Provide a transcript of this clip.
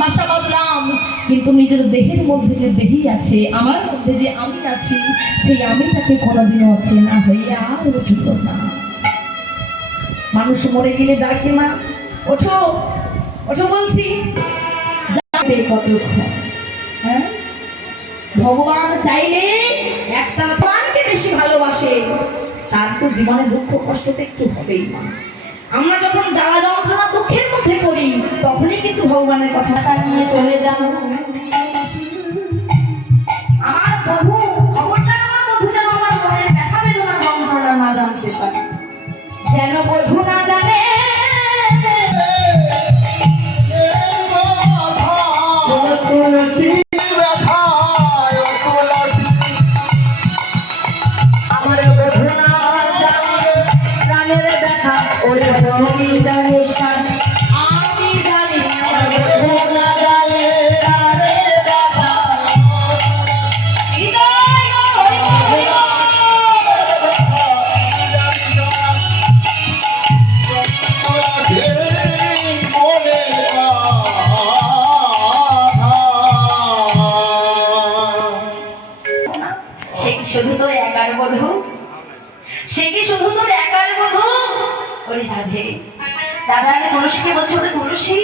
বাসা বাঁধলাম, কিন্তু নিজের দেহের মধ্যে যে দেহি আছে, আমার মধ্যে যে আমি আছি, সেই আমিটাকে কোনোদিনও অচেনা হয়ে আর উঠল না। মানুষ মরে গেলে ডাকে না, ওঠো ওঠো বলছি, যাবে কতক্ষণ? হ্যাঁ, ভগবান চাইলে একটা তোমাকে বেশি ভালোবাসে, তার তো জীবনে দুঃখ কষ্ট তো একটু হবেই না। আমরা যখন জ্বালা যন্ত্রণা দুঃখের মধ্যে পড়ি, তখনই কিন্তু ভগবানের কথাটা নিয়ে চলে যান। আমার বধূ, খবরদার আমার বধূ যেন আমার মনের ব্যথা বেদনা যন্ত্রণা না জানতে পারে, যেন বধূ না জানে আমার বধূ না জানে প্রাণের ব্যথা, ওরে আমি জানি আমি জানি বধূ না জানে প্রাণের ব্যথা। সে কি শুধু তোর একার বধূ? সে কি শুধু তোর একার বধূ? ওরে রাধে, রাধা, আমি তুলসীকে বলছি, ওরে তুলসী